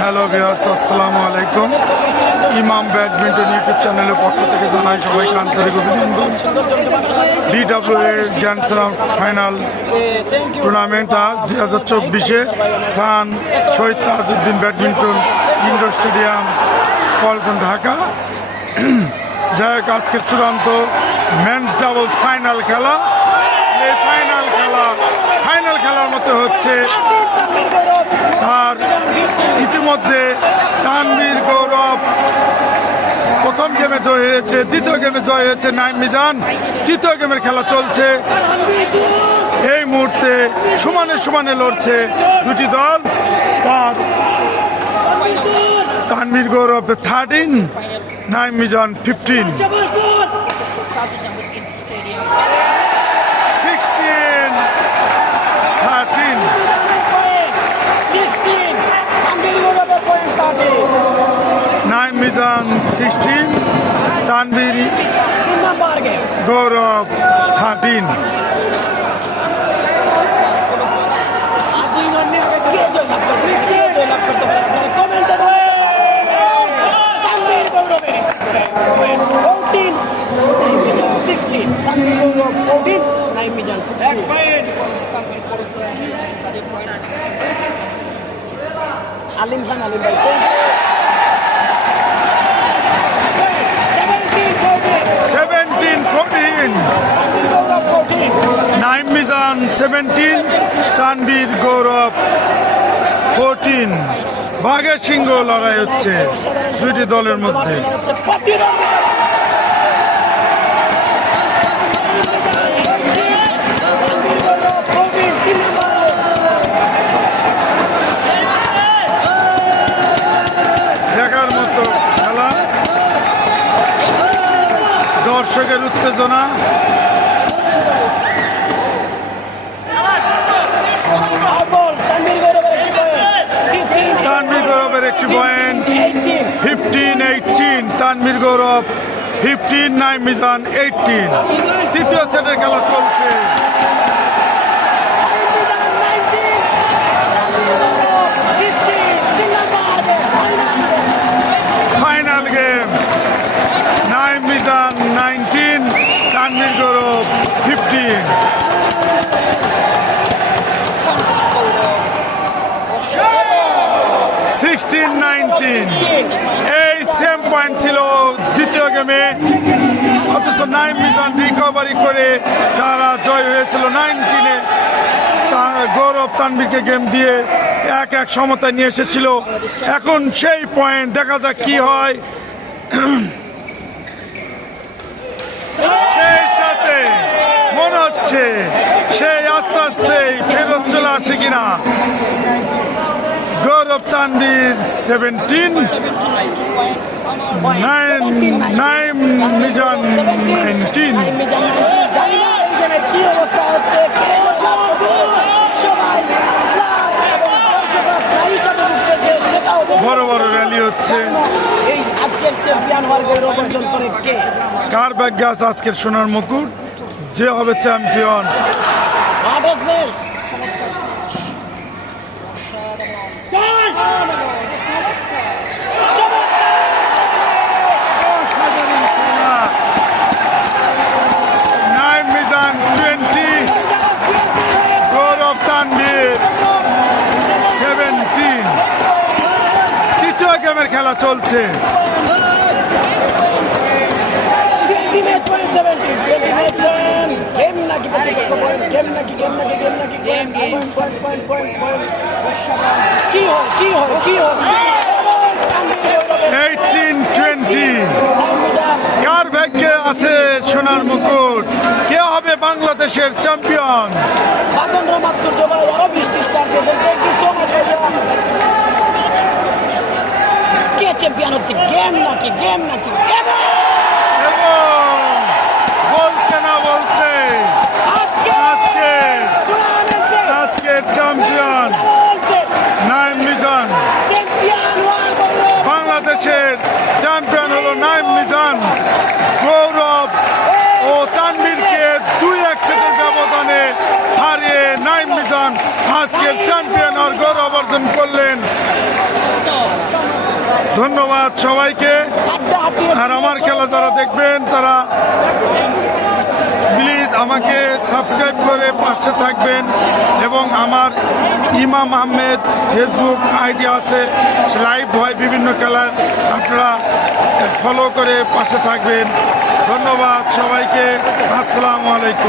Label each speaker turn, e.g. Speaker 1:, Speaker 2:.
Speaker 1: Hello viewers আসসালামু আলাইকুম। ইমাম ব্যাডমিন্টন ইউটিউব চ্যানেলের পক্ষ থেকে জানাই সবাইকে আন্তরিক অভিনন্দন। ডিডাব্লিউ এ জ্ঞান স্লাম ফাইনাল টুর্নামেন্ট আজ দুই হাজার চব্বিশে স্থান Shaheed Tajuddin badminton indoor stadium Paltan Dhaka. যাই হোক, আজকের চূড়ান্ত মেন্স ডাবলস ফাইনাল খেলা। এই ফাইনাল খেলা ফাইনাল খেলার মতো হচ্ছে। আর ইতিমধ্যে তানবীর গৌরব প্রথম গেমে জয় হয়েছে, দ্বিতীয় গেমে জয় হয়েছে নাইম মিজান। তৃতীয় গেমের খেলা চলছে। এই মুহূর্তে সমানে সমানে লড়ছে দুটি দল। তার Tanvir Gourab thirteen Naim Mizan fifteen sixteen thirteen
Speaker 2: sixteen Tanvir গৌরবের পয়েন্ট পাবে
Speaker 1: নাইম মিজান সিক্সটিন তানভীর
Speaker 2: তিন নাম্বার গেম
Speaker 1: গৌরব থার্টিন
Speaker 2: কে জয়লাভ করবে কে জয়লাভ করতে পারে আপনারা কমেন্টে তানভীর গৌরবের fourteen sixteen Tanvir Gourab fourteen Naim Mizan sixteen Alim Khan Alim ভাই seventeen fourteen
Speaker 1: seventeen fourteen
Speaker 2: Tanvir Gourab fourteen
Speaker 1: Mizan seventeen Tanvir Gourab fourteen বাঘের সিংহ লড়াই হচ্ছে দুইটি দলের মধ্যে। দেখার মতো খেলা। দর্শকের উত্তেজনা তানভীর গৌরবের একটি point fifteen eighteen Tanvir Gourab fifteen nine Mizan eighteen তৃতীয় সেটের খেলা চলছে final game Naim Mizan nineteen Tanvir Gourab fifteen sixteen nineteen এই সেম পয়েন্ট ছিল দ্বিতীয় গেমে অথচ নাইম মিজান রিকভারি করে তারা জয় হয়েছিল নাইনটিনে গৌরব তানভীরকে গেম দিয়ে এক এক সমতায় নিয়ে এসেছিল। এখন সেই পয়েন্ট দেখা যাক কি হয়। সেই সাথে মনে হচ্ছে সেই আস্তে আস্তে ফেরত চলে আসে কিনা। Gourab Tanvir seventeen nine Naim Mizan nineteen
Speaker 2: কি অবস্থা
Speaker 1: বড় বড় র্যালি হচ্ছে।
Speaker 2: এই আজকের করে
Speaker 1: আছে আজকের সোনার মুকুট? যে হবে champion
Speaker 2: What is this?
Speaker 1: Naim Mizan twenty Gourab Tanvir seventeen তৃতীয় গেমের খেলা চলছে
Speaker 2: 20 match point 17, 20 match point. Game নাকি প্রতিপক্ষ point, game নাকি, game নাকি, game নাকি, point, point, point, point, point, point. কি হয় কি হয় কি হয় এবং তানভীর গৌরবের
Speaker 1: এইটিন টোয়েন্টি কার ভাগ্যে আছে সোনার মুকুট? কে হবে বাংলাদেশের চ্যাম্পিয়ন
Speaker 2: কে চ্যাম্পিয়ন হচ্ছে গেম নাকি গেম নাকি এবং
Speaker 1: এবং বলতে না বলতে
Speaker 2: আজকে
Speaker 1: আজকে
Speaker 2: টুর্নামেন্টে
Speaker 1: আজকের চ্যাম্পিয়ন
Speaker 2: বলছে
Speaker 1: নাইম মিজান
Speaker 2: চ্যাম্পিয়ন হওয়ার গৌরব
Speaker 1: বাংলাদেশের চ্যাম্পিয়ন হলো নাইম মিজান গৌরব ও তানভীরকে দুই এক সেকেন্ড ব্যবধানে হারিয়ে নাইম মিজান আজকের চ্যাম্পিয়ন আর গৌরব অর্জন করলেন ধন্যবাদ সবাইকে। আর আমার খেলা যারা দেখবেন, তারা প্লিজ আমাকে সাবস্ক্রাইব করে পাশে থাকবেন এবং আমার ইমাম আহমেদ ফেসবুক আইডি আছে লাইভ হয় বিভিন্ন খেলার। আপনারা ফলো করে পাশে থাকবেন। ধন্যবাদ সবাইকে। আসসালামু আলাইকুম।